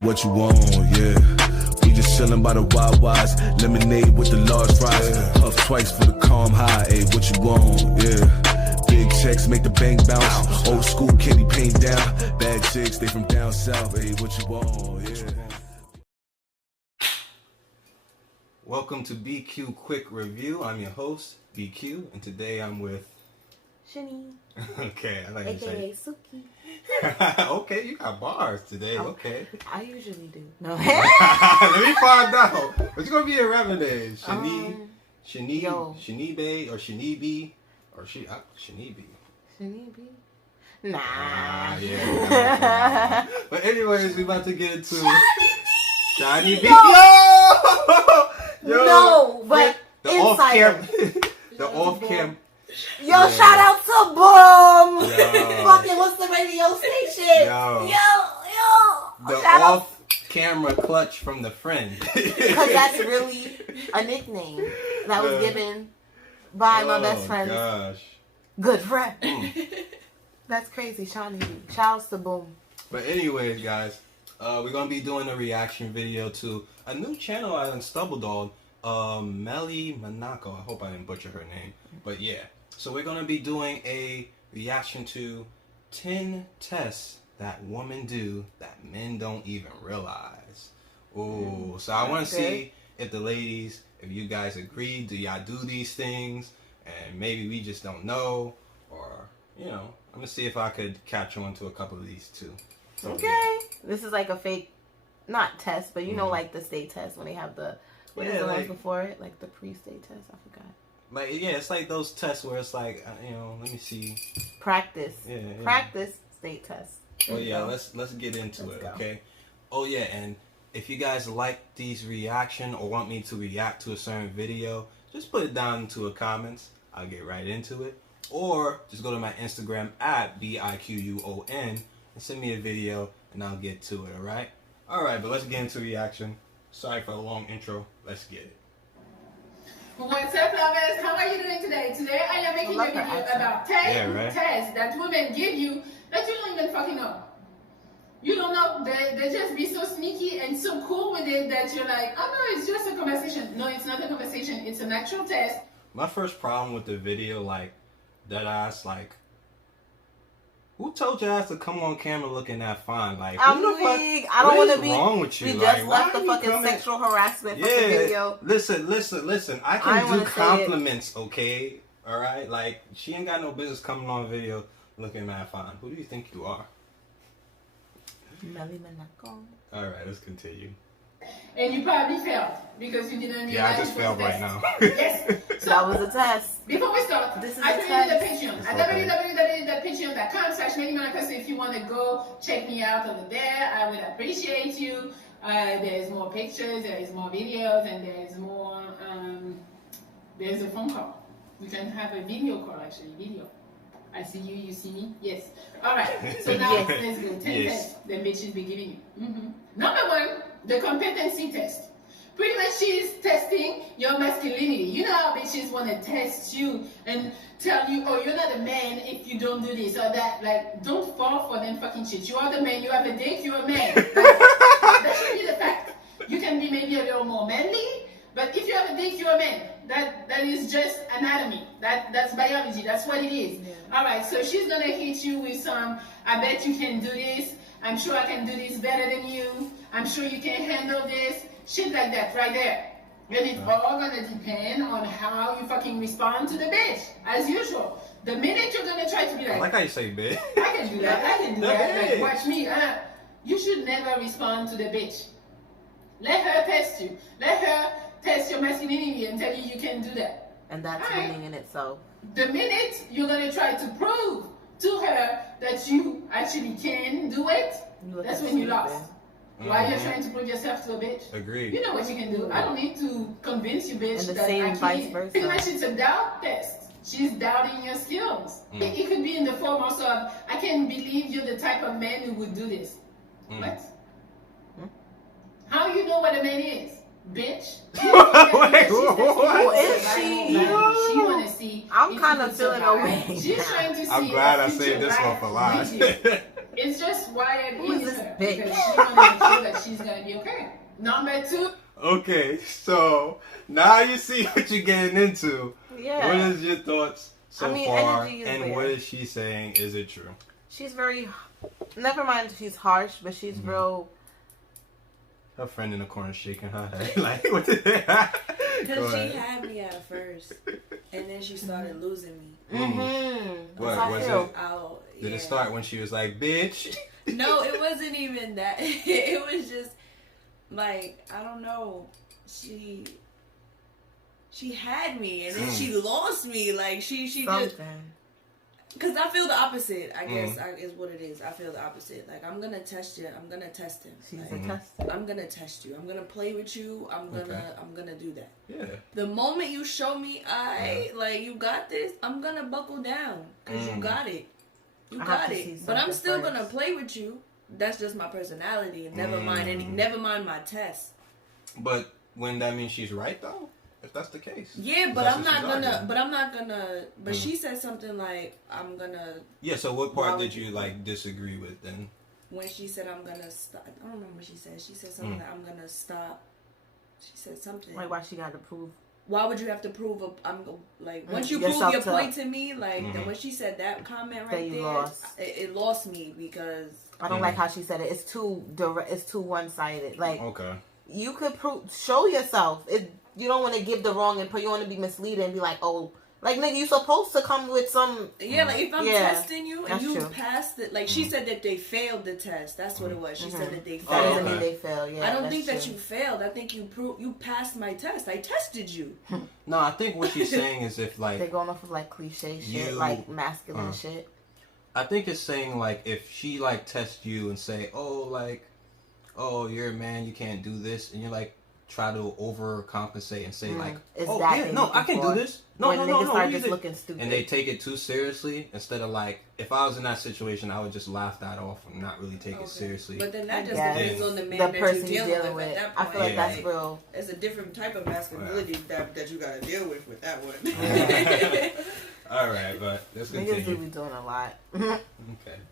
What you want, yeah. We just chillin' by the Wawas, lemonade with the large fries. Puff twice for the calm high, ayy, what you want, yeah. Big checks make the bank bounce. Old school candy paint down. Bad chicks, they from down south, ayy, what you want, yeah. Welcome to BQ Quick Review. I'm your host, BQ, and today I'm with Shani. Okay, I like to AKA say Suki. Okay, you got bars today. Okay. I usually do. No. Let me find out. What's gonna be your rapper name? Shani, Shanibe, or Shanibi, or Shanibi. Shanibi? Nah. Yeah. But anyways, we about to get into Shani B. Yo! No, but the insider. The off-cam. Yo, shout out to Boom! Fucking, what's the radio station? Yo. The Shout out. Off-camera clutch from the friend. Because that's really a nickname that was given by my best friend's good friend. That's crazy, Shani. Shout out to Boom. But anyways, guys, we're going to be doing a reaction video to a new channel I stumbled on, Melly Monaco. I hope I didn't butcher her name. But yeah. So we're going to be doing a reaction to 10 tests that women do that men don't even realize. Ooh, so I want to see if the ladies, if you guys agree, do y'all do these things? And maybe we just don't know. Or, you know, I'm going to see if I could catch on to a couple of these too. So, okay. Yeah. This is like a fake, not test, but you know, like the state test when they have the, what is the ones before it? Like the pre-state test? I forgot. Like, yeah, it's like those tests where it's like, you know, let me see. Practice. Yeah. Practice state test. Oh yeah, let's get into it, okay? Oh yeah, and if you guys like these reaction or want me to react to a certain video, just put it down into the comments. I'll get right into it. Or just go to my Instagram at BIQUON and send me a video and I'll get to it, alright? Alright, but let's get into reaction. Sorry for the long intro. Let's get it. What's up, lovers? How are you doing today? Today I am making a video about 10 tests that women give you that you don't even fucking know. You don't know. They just be so sneaky and so cool with it that you're like, oh no, it's just a conversation. No, it's not a conversation. It's an actual test. My first problem with the video, like, that ass, like, who told your ass to come on camera looking that fine? Like, I'm weak. I don't want to be wrong with you. We like, just left the fucking sexual harassment from the video. Listen. I can do compliments, okay? All right. Like, she ain't got no business coming on video looking mad fine. Who do you think you are? Melly Monaco. All right, let's continue. And you probably failed because you didn't realize. Yeah, I just failed right now. Yes. So that was a test. Before we start, I created a Patreon at www.patreon.com/MellyMonaco. So if you want to go check me out over there, I would appreciate you. There's more pictures, there is more videos, and there's more. There's a phone call. We can have a video call actually. Video. I see you, you see me. Yes. All right. So now let's go. 10 tests that bitches be giving you. Number 1, the competency test. Pretty much she's testing your masculinity. You know how bitches want to test you and tell you, oh, you're not a man if you don't do this or that. Like, don't fall for them fucking shit. You are the man. You have a dick. You're a man. That should be the fact. You can be maybe a little more manly, but if you have a dick, you're a man. That is just anatomy. That's biology. That's what it is. Yeah. All right. So she's gonna hit you with some. I bet you can do this. I'm sure I can do this better than you. I'm sure you can handle this. Shit like that right there. And it's all gonna depend on how you fucking respond to the bitch, as usual. The minute you're gonna try to be like, I like how you say bitch. I can do that. I can do that. Like, watch me. You should never respond to the bitch. Let her test you. Let her test your masculinity and tell you you can do that. And that's winning in itself. The minute you're gonna try to prove to her that you actually can do it, that's when you lost. Why you're trying to prove yourself to a bitch? Agreed. You know what you can do. I don't need to convince you, bitch. And the that same vice versa. Pretty much it's a doubt test. She's doubting your skills. It could be in the form also of, I can't believe you're the type of man who would do this. What? How you know what a man is? Bitch. Wait, who is she? She want to see. I'm kind of feeling away. She's trying to see. I'm glad I saved this one for last. It's just wired Who is in this her bitch? because she want to make sure that she's be okay. Number 2. Okay, so now you see what you're getting into. Yeah. What is your thoughts so far? Energy is And weird. what is she saying? Is it true? She's very, never mind she's harsh, but she's real. Her friend in the corner shaking her head. Like, what the Because she had me at first, and then she started losing me. What was it? Oh, Did yeah. it start when she was like, bitch? No, it wasn't even that. It was just like, I don't know. She had me, and then she lost me. Like she just. Because I feel the opposite, I guess, is what it is. I feel the opposite. Like, I'm going to test you. I'm going to test him. She's like, a tester. I'm going to test you. I'm going to play with you. I'm gonna do that. Yeah. The moment you show me, like, you got this, I'm going to buckle down. Because you got it. You got it. But I'm still going to play with you. That's just my personality. Never mind my test. But when that means she's right, though? If that's the case. Yeah, but I'm not gonna. But she said something like, I'm gonna. Yeah, so what part did you, like, disagree with then? When she said, I'm gonna stop. I don't remember what she said. She said something like, I'm gonna stop. She said something. Like, why she got to prove? Why would you have to prove once you prove your point to me, like, then when she said that comment right there, it lost me because. I don't like how she said it. It's too direct. It's too one-sided. Like, okay. You could show yourself. You don't want to give the wrong input. You want to be misleading and be like, oh, like, nigga, you supposed to come with some. Yeah, like, if I'm testing you and you true. passed it, like, she said that they failed the test. That's what it was. She said that they failed. That doesn't mean they failed. Yeah, I don't think that you failed. I think you passed my test. I tested you. No, I think what she's saying is if, like. They're going off of, like, cliche shit, like masculine shit. I think it's saying, like, if she, like, tests you and say, oh, like, oh, you're a man, you can't do this, and you're like, try to overcompensate and say like, oh yeah, no, I can do this. No, start just looking stupid. And they take it too seriously instead of like, if I was in that situation, I would just laugh that off and not really take it seriously. But then that just depends on the man that person you're dealing with. At that point, I feel like that's real. It's a different type of masculinity that you gotta deal with that one. All right, but let's continue. Niggas do be doing a lot. Okay,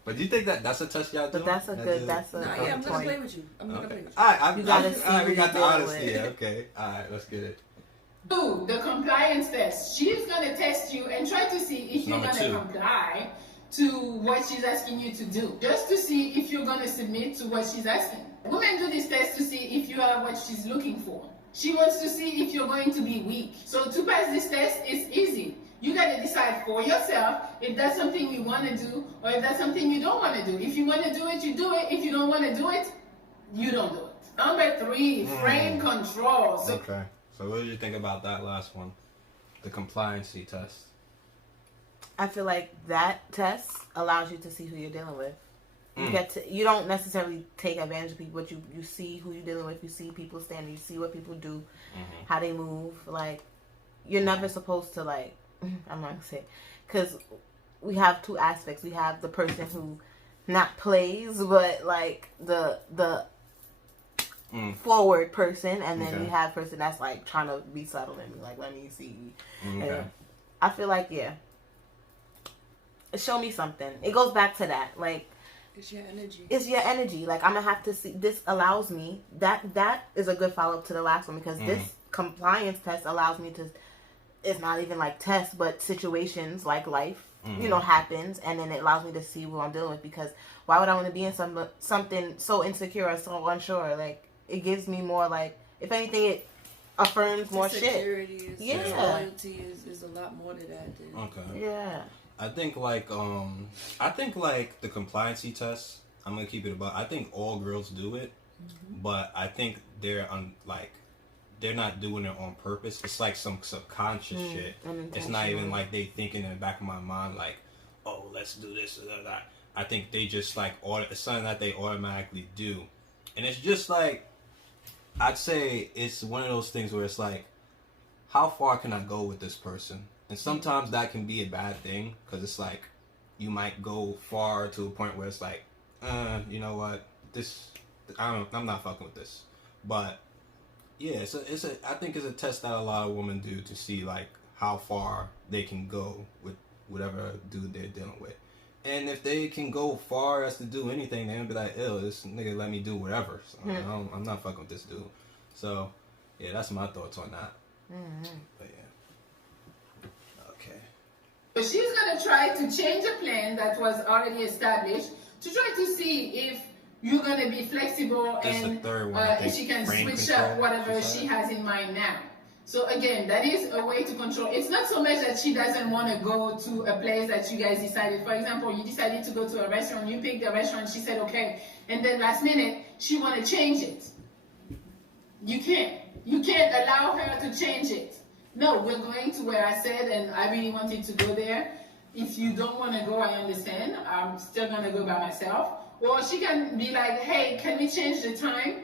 but do you think that's a test y'all do? But that's a good. That's a. Yeah, I'm gonna play with you. I'm gonna play with you. All right, you gotta see we got the honesty. with. Yeah, okay, all right, let's get it. 2, the compliance test. She's gonna test you and try to see if you're Number gonna 2. comply to what she's asking you to do, just to see if you're gonna submit to what she's asking. Women do this test to see if you are what she's looking for. She wants to see if you're going to be weak. So to pass this test, it's easy. You gotta decide for yourself if that's something you want to do or if that's something you don't want to do. If you want to do it, you do it. If you don't want to do it, you don't do it. Number 3, frame control. So okay, so what did you think about that last one, the compliancy test? I feel like that test allows you to see who you're dealing with. You don't necessarily take advantage of people, but you see who you're dealing with. You see people standing. You see what people do, how they move. Like, you're never supposed to, like, I'm not gonna say, because we have 2 aspects. We have the person who not plays, but like the forward person, and then we have person that's like trying to be subtle and be like, let me see. And I feel like show me something. It goes back to that, like, it's your energy. It's your energy. Like, I'm gonna have to see. This allows me that is a good follow up to the last one, because this compliance test allows me to. It's not even like tests, but situations like life, happens, and then it allows me to see who I'm dealing with. Because why would I want to be in something so insecure or so unsure? Like, it gives me more, like, if anything, it affirms more shit. Security is, loyalty is a lot more to that. Than, okay. Yeah. I think like the compliancy test. I'm gonna keep it about. I think all girls do it, but I think they're they're not doing it on purpose. It's like some subconscious shit. It's not even like they thinking in the back of my mind like, oh, let's do this or that. I think they just like it's something that they automatically do, and it's just like, I'd say it's one of those things where it's like, how far can I go with this person? And sometimes that can be a bad thing, because it's like, you might go far to a point where it's like, you know what, I'm not fucking with this. But yeah, I think it's a test that a lot of women do to see like how far they can go with whatever dude they're dealing with. And if they can go far as to do anything, they're gonna be like, ew, this nigga let me do whatever. So I'm not fucking with this dude. So, yeah, that's my thoughts on that. But yeah. Okay. So she's gonna try to change a plan that was already established to try to see if you're gonna be flexible and if she can switch up whatever she has in mind now. So again, that is a way to control. It's not so much that she doesn't want to go to a place that you guys decided. For example, you decided to go to a restaurant, you picked the restaurant, she said okay, and then last minute she want to change it. You can't. You can't allow her to change it. No, we're going to where I said, and I really wanted to go there. If you don't want to go, I understand. I'm still gonna go by myself. Or she can be like, hey, can we change the time?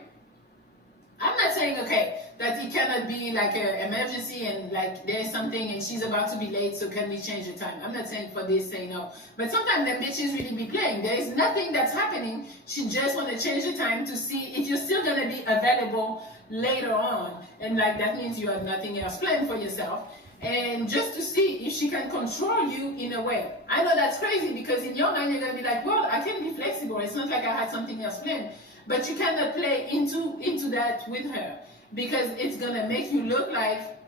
I'm not saying, okay, that it cannot be like an emergency and like there's something and she's about to be late, so can we change the time? I'm not saying for this, say no. But sometimes them bitches really be playing. There is nothing that's happening. She just want to change the time to see if you're still going to be available later on. And like that means you have nothing else planned for yourself. And just to see if she can control you in a way. I know that's crazy because in your mind you're going to be like, well, I can be flexible. It's not like I had something else planned. But you cannot play into that with her because it's going to make you look like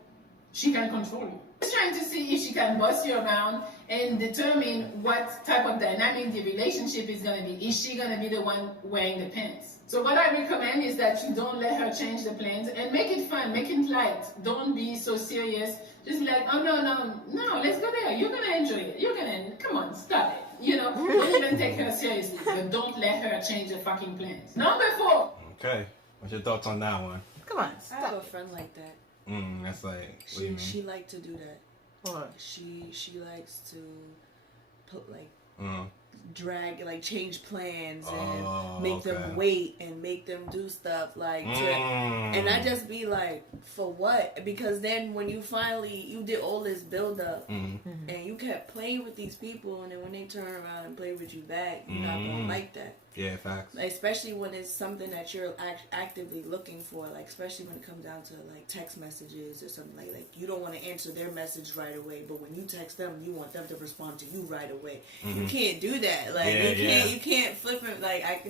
she can control you. She's trying to see if she can boss you around and determine what type of dynamic the relationship is going to be. Is she going to be the one wearing the pants? So what I recommend is that you don't let her change the plans and make it fun, make it light. Don't be so serious. Just like, oh, no, let's go there. You're going to enjoy it. You're going to, come on, stop it. You know, don't even take her seriously, but don't let her change the fucking plans. Number 4. Okay. What's your thoughts on that one? Come on, I have a friend like that. That's like, what do you mean? She like to do that. What? She likes to put like drag, like change plans and make them wait and make them do stuff like and I just be like, for what? Because then when you did all this build up and you kept playing with these people, and then when they turn around and play with you back, you're not gonna like that. Yeah, facts. Especially when it's something that you're actively looking for, like especially when it comes down to like text messages or something like you don't want to answer their message right away, but when you text them, you want them to respond to you right away. You can't do that. Like you can't flip it. Like I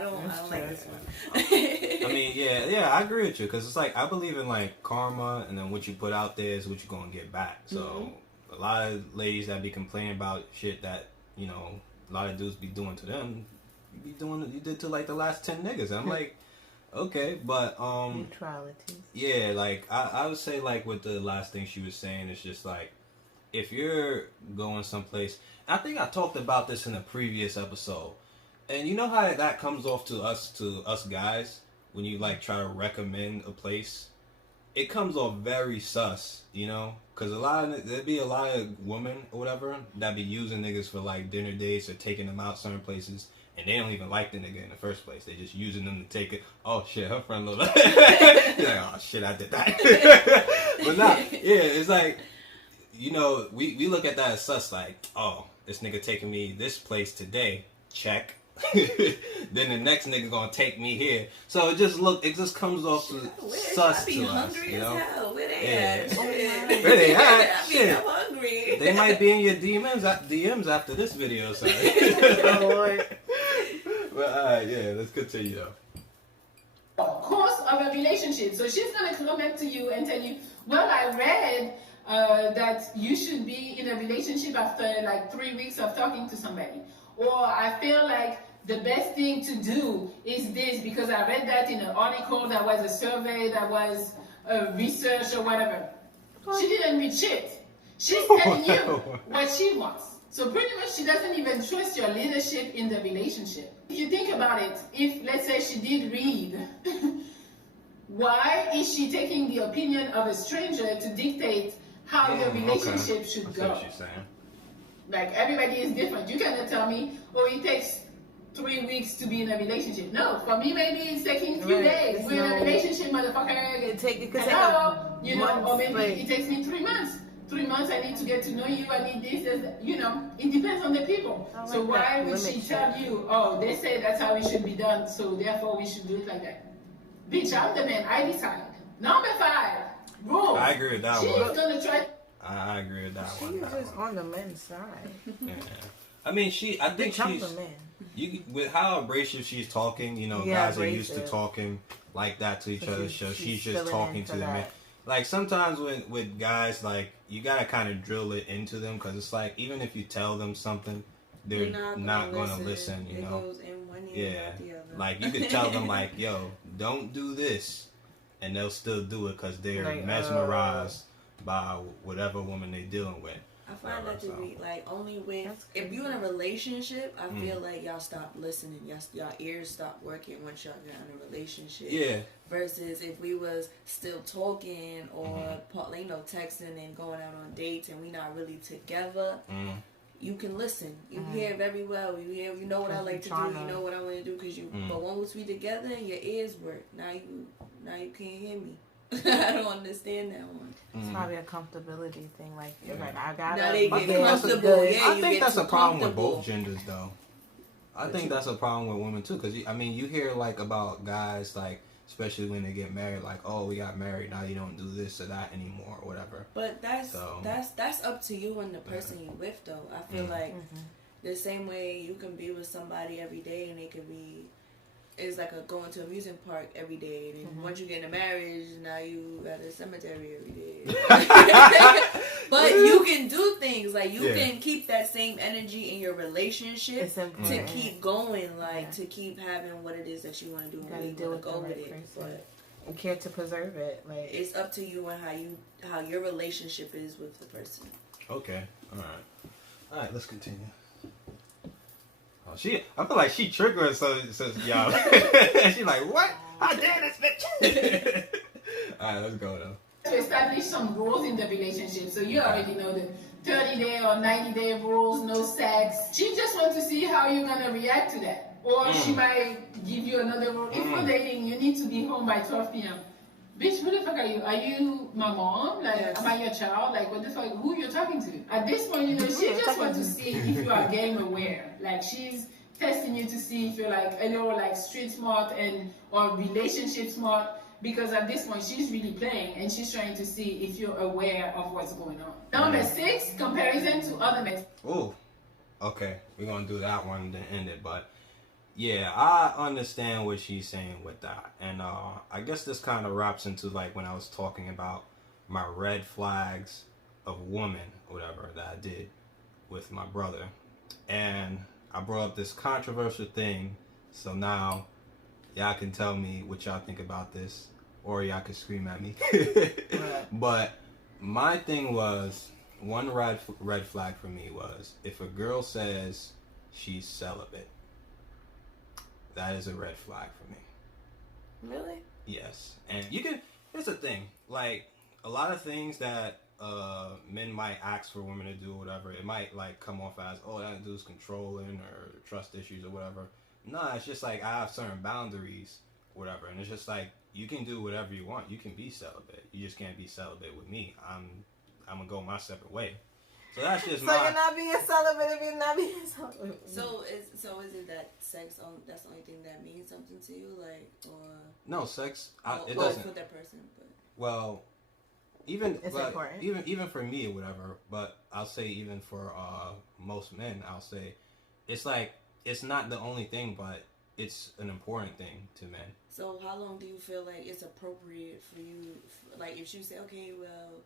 don't like this one. I mean, yeah, I agree with you because it's like I believe in like karma, and then what you put out there is what you're gonna get back. So a lot of ladies that be complaining about shit that a lot of dudes be doing to them. You did to like the last 10 niggas. I'm like, okay, but neutrality. Yeah, like I would say like with the last thing she was saying, it's just like if you're going someplace. I think I talked about this in a previous episode, and you know how that comes off to us guys when you like try to recommend a place. It comes off very sus, because there'd be a lot of women or whatever that be using niggas for like dinner dates or taking them out certain places. And they don't even like the nigga in the first place. They just using them to take it. Oh shit, her friend looked like, you're like, oh shit, I did that. But nah, yeah, it's like, we look at that as sus, like, oh, this nigga taking me this place today, check. Then the next nigga gonna take me here. So it just comes off to sus to us, Hell. Where they at? Where they at? Shit. I'm hungry. They might be in your DMs after this video, sorry. But yeah, let's continue though. Course of a relationship. So she's gonna come up to you and tell you, well, I read that you should be in a relationship after like 3 weeks of talking to somebody. Or I feel like the best thing to do is this because I read that in an article, that was a survey, that was research or whatever. She didn't read shit. She's telling you what she wants. So pretty much she doesn't even trust your leadership in the relationship. If you think about it, if let's say she did read, why is she taking the opinion of a stranger to dictate how the relationship should go? That's what she's saying. Like everybody is different. You cannot tell me, oh, it takes 3 weeks to be in a relationship. No, for me maybe it's taking 3 days. We're in a relationship, motherfucker. Or maybe it takes me 3 months. 3 months, I need to get to know you, I need this, it depends on the people. So why would she tell you, oh, they say that's how it should be done, so therefore we should do it like that? Bitch, I'm the man, I decide. Number 5, rules. I agree with that one. She's gonna try. I agree with that one. She's just on the men's side. Yeah. I mean, I think she's. With how abrasive she's talking, you know, guys are used to talking like that to each other, so she's just talking to them. Like, sometimes with guys, like, you gotta kind of drill it into them, because it's like, even if you tell them something, they're not gonna listen, you know. Goes in one ear, not the other. Like, you could tell them, like, yo, don't do this, and they'll still do it because they're mesmerized by whatever woman they're dealing with. I find that to be like only if you're in a relationship, I feel like y'all stop listening. Y'all ears stop working once y'all get in a relationship. Yeah. Versus if we was still talking or texting and going out on dates and we not really together, you can listen. You hear very well. You know what I like to do. You know what I want to do because you. But once we together and your ears work, now you can't hear me. I don't understand that one. It's probably a comfortability thing. Like, you're like, I gotta. Now they get comfortable. I think that's a problem with both genders, though. I think that's a problem with women too, because I mean, you hear like about guys, like especially when they get married, like, oh, we got married, now you don't do this or that anymore, or whatever. But that's up to you and the person you with, though. I feel like the same way you can be with somebody every day, and they could be. It's like going to an amusement park every day. And once you get in a marriage, now you at a cemetery every day. But you can do things. Like, you can keep that same energy in your relationship to keep going. Like, to keep having what it is that you want to do and where you want to go with it. But and care to preserve it. Like, it's up to you and how your relationship is with the person. Okay. All right, let's continue. I feel like she triggered us, so y'all. She's like, what? How dare this bitch? Alright, let's go though. To establish some rules in the relationship, so you already know the 30-day or 90-day rules, no sex. She just wants to see how you're gonna react to that. Or she might give you another rule. If we're dating, you need to be home by 12 p.m. Bitch, who the fuck are you? Are you my mom? Like, am I your child? Like, what the fuck? Who you're talking to? At this point, you know, she just wants to see if you are game aware. Like, she's testing you to see if you're like a little like street smart or relationship smart. Because at this point, she's really playing and she's trying to see if you're aware of what's going on. Number 6, comparison to other men. Ooh, okay, we're gonna do that one then end it, but. Yeah, I understand what she's saying with that. And I guess this kind of wraps into like when I was talking about my red flags of women or whatever that I did with my brother. And I brought up this controversial thing. So now y'all can tell me what y'all think about this, or y'all can scream at me. But my thing was, one red flag for me was if a girl says she's celibate. That is a red flag for me. Really? Yes. And you can, here's the thing, like, a lot of things that men might ask for women to do or whatever, it might, like, come off as, oh, that dude's controlling or trust issues or whatever. No, it's just, like, I have certain boundaries or whatever, and it's just, like, you can do whatever you want. You can be celibate. You just can't be celibate with me. I'm going to go my separate way. So that's just so you're not being celibate if you're not being celibate. So is it that sex that's the only thing that means something to you, like, or no sex? It doesn't for that person, but well, even for me or whatever. But I'll say even for most men, I'll say it's like it's not the only thing, but it's an important thing to men. So how long do you feel like it's appropriate for you? Like if you say, okay, well.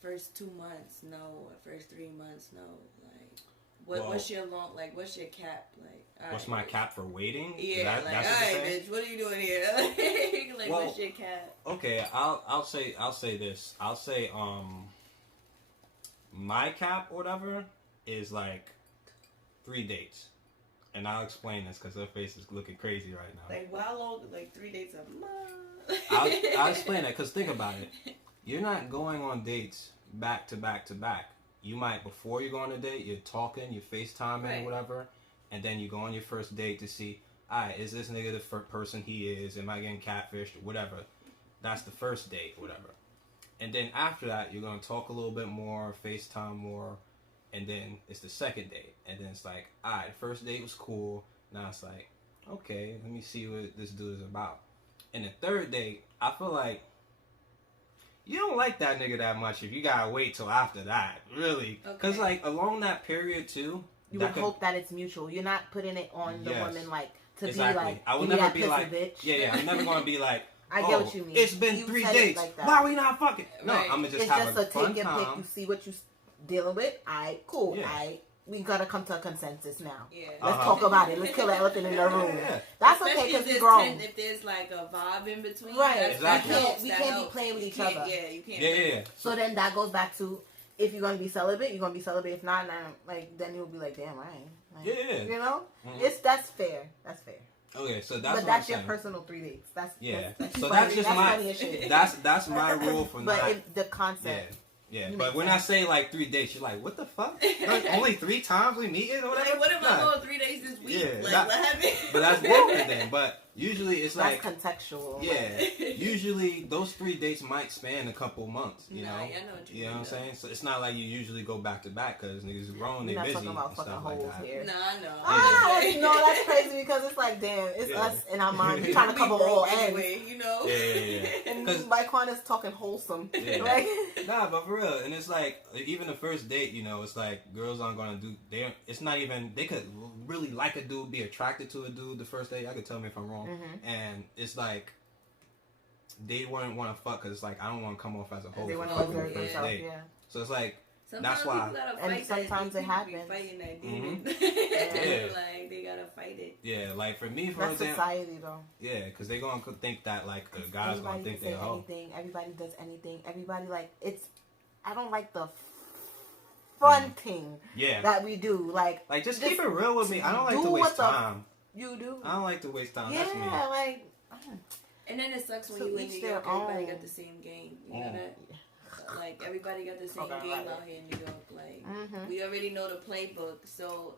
First 2 months, no. First 3 months, no. Like, what's your what's your cap? Like, what's my cap for waiting? Yeah, that's alright, bitch. What are you doing here? Like, what's your cap? Okay, I'll say this. I'll say my cap or whatever is like 3 dates, and I'll explain this because her face is looking crazy right now. Like, how long? Like 3 dates a month? I'll explain that because think about it. You're not going on dates back to back to back. You might, before you go on a date, you're talking, you're FaceTiming or whatever, and then you go on your first date to see, alright, is this nigga the person he is? Am I getting catfished or whatever? That's the first date or whatever. And then after that, you're going to talk a little bit more, FaceTime more, and then it's the second date. And then it's like, alright, first date was cool. Now it's like, okay, let me see what this dude is about. And the third date, I feel like you don't like that nigga that much if you gotta wait till after that, really. Because, like, along that period, too, you would hope that it's mutual. You're not putting it on the woman like to be like. I would never be like, bitch. Yeah. I'm never gonna be like. I get what you mean. It's been 3 days. Like why are we not fucking? No, I'm gonna just have a fun take your time. pick. You see what you dealing with. Cool. We gotta come to a consensus now. Yeah. Let's talk about it. Let's kill the elephant in the room. Yeah. That's okay because we're grown. If there's like a vibe in between, right? Exactly. We can't be playing with each other. Yeah, you can't. Yeah. So then that goes back to if you're gonna be celibate, you're gonna be celibate. If not, then you'll be like, damn, right. Yeah. You know, that's fair. That's fair. Okay, so that's. But that's your personal 3 dates. That's so that's just my. That's my rule for. But the concept. Yeah, but when I say like 3 dates, you're like, what the fuck? Like, only 3 times we meet or whatever? Like, what if I go 3 days this week? Yeah, like, what happened? But that's different then. But usually it's that's like contextual. Yeah, usually those 3 dates might span a couple months. You know, I know what you know what I'm saying. So it's not like you usually go back to back because niggas grown, they busy talking about and fucking stuff like holes that. here. No, that's crazy because it's like, damn, it's us in our mind trying to cover all anyway, ends. you know. Yeah. And biquon is talking wholesome. Yeah. Right? Nah, but for real, and it's like even the first date, you know, it's like girls aren't gonna do. It's not even. They could really like a dude, be attracted to a dude the first date. I could tell me if I'm wrong, and it's like they wouldn't want to fuck because it's like I don't want to come off as a hoe. They want to the first date. Yeah. So it's like sometimes that's why. And sometimes it happens. Fighting that Yeah. Like they gotta fight it. Yeah, like for me, for that's example, society though. Yeah, because they gonna think that like a guy's gonna think they're a hoe. Everybody does anything. Everybody like it's. I don't like the fronting that we do. Like just keep it real with me. I don't like to waste time. You do. I don't like to waste time. Yeah, that's me. like. And then it sucks when you and New York, everybody got the same game. You know that? Like, everybody got the same game out here in New York. Like, we already know the playbook, so...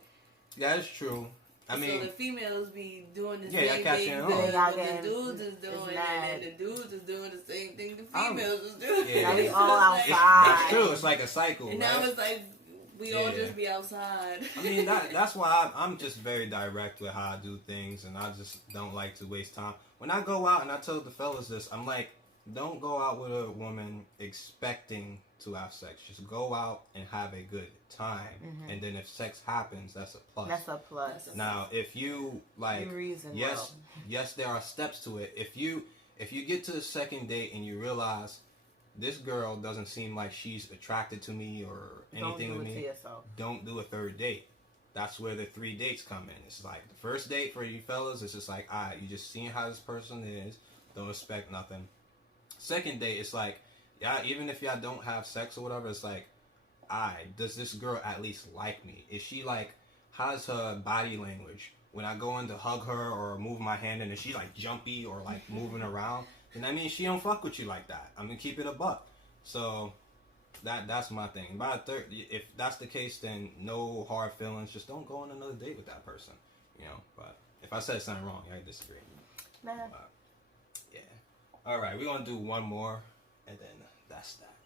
That's true. I mean... So the females be doing the same thing that the dudes is doing, and then the dudes is doing the same thing the females is doing. Yeah. Now we all outside. It's true. It's like a cycle, and now it's like... We all just be outside. I mean, that's why I'm just very direct with how I do things, and I just don't like to waste time. When I go out, and I tell the fellas this, I'm like, don't go out with a woman expecting to have sex. Just go out and have a good time, and then if sex happens, that's a plus. That's a plus. Now, if you like, yes, there are steps to it. If you get to the second date and you realize this girl doesn't seem like she's attracted to me or anything with me, don't do a third date. That's where the 3 dates come in. It's like the first date for you fellas, it's just like, alright, you just seeing how this person is, don't expect nothing. Second date, it's like, yeah, even if y'all don't have sex or whatever, it's like, alright, does this girl at least like me? Is she like, how's her body language? When I go in to hug her or move my hand in and she's like jumpy or like moving around, then that means she don't fuck with you like that. I'm gonna keep it a buck. So that's my thing. By the third, if that's the case, then no hard feelings. Just don't go on another date with that person. You know. But if I said something wrong, I disagree. Nah. Yeah. All right, we're gonna do one more, and then that's that.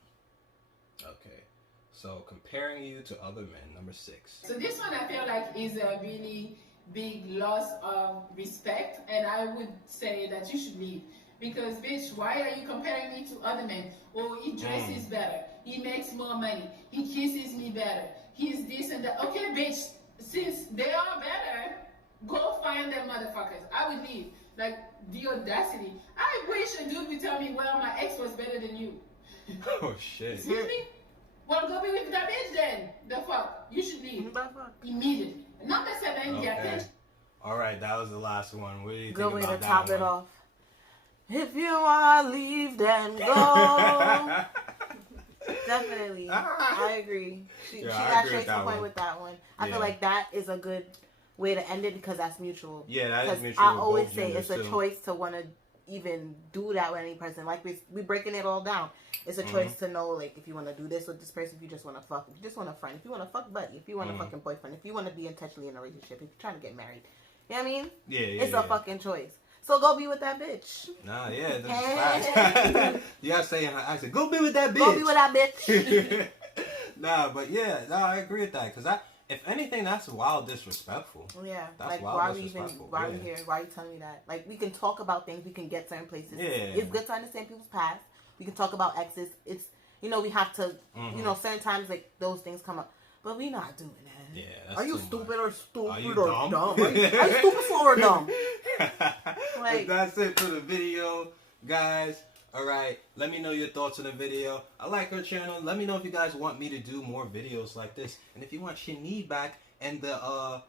Okay. So comparing you to other men, number 6. So this one I feel like is a really big loss of respect, and I would say that you should leave. Because, bitch, why are you comparing me to other men? Oh, he dresses better. He makes more money. He kisses me better. He's this and that. Okay, bitch, since they are better, go find them motherfuckers. I would leave. Like, the audacity. I wish a dude would tell me, well, my ex was better than you. Oh, shit. Excuse me? Well, go be with that bitch then. The fuck? You should leave. Immediately. Number 7, the attention. All right, that was the last one. What do you think about that? Good way to top it off. If you want to leave, then go. Definitely. I agree. She got straight to the point with that one. I feel like that is a good way to end it because that's mutual. Yeah, that is mutual. I always say it's a choice to want to even do that with any person. Like we breaking it all down. It's a choice to know, like, if you want to do this with this person, if you just want to fuck, if you just want a friend, if you want to fuck buddy, if you want a fucking boyfriend, if you want to be intentionally in a relationship, if you're trying to get married. You know what I mean? Yeah. It's a fucking choice. So go be with that bitch. Nah, yeah, that's facts. You gotta say, I said, go be with that bitch. Go be with that bitch. Nah, but yeah, I agree with that. Because if anything, that's wild disrespectful. Yeah. That's like, wild why are disrespectful. Why are we here? Why are you telling me that? Like, we can talk about things. We can get certain places. Yeah. It's good to understand people's past. We can talk about exes. It's, we have to, certain times, like, those things come up. But we not doing that. Yeah, that's Are you too stupid much. or stupid Are you or dumb? dumb? Are you stupid, slow, or dumb? But that's it for the video, guys. Alright, let me know your thoughts on the video. I like her channel. Let me know if you guys want me to do more videos like this. And if you want Shani back and the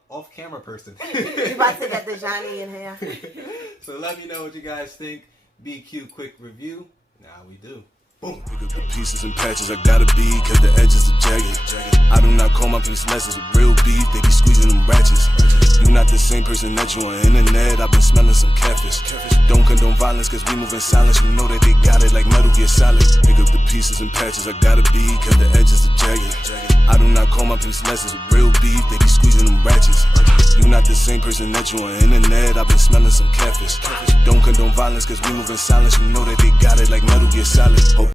off-camera person. You about to get the Shani in here. So let me know what you guys think. BQ quick review. Now we do. Boom. Pick up the pieces and patches, I gotta be, cause the edges are jagged. I do not call my piece lessons with real beef, they be squeezing them ratchets. You not the same person that you on internet, I've been smelling some catfish. Don't condone violence, cause we move in silence, you know that they got it like Metal Gear Solid. Pick up the pieces and patches, I gotta be, cause the edges are jagged. I do not call my piece lessons with real beef, they be squeezing them ratchets. You not the same person that you on internet, I've been smelling some catfish. Don't condone violence, cause we move in silence, you know that they got it like Metal Gear Solid.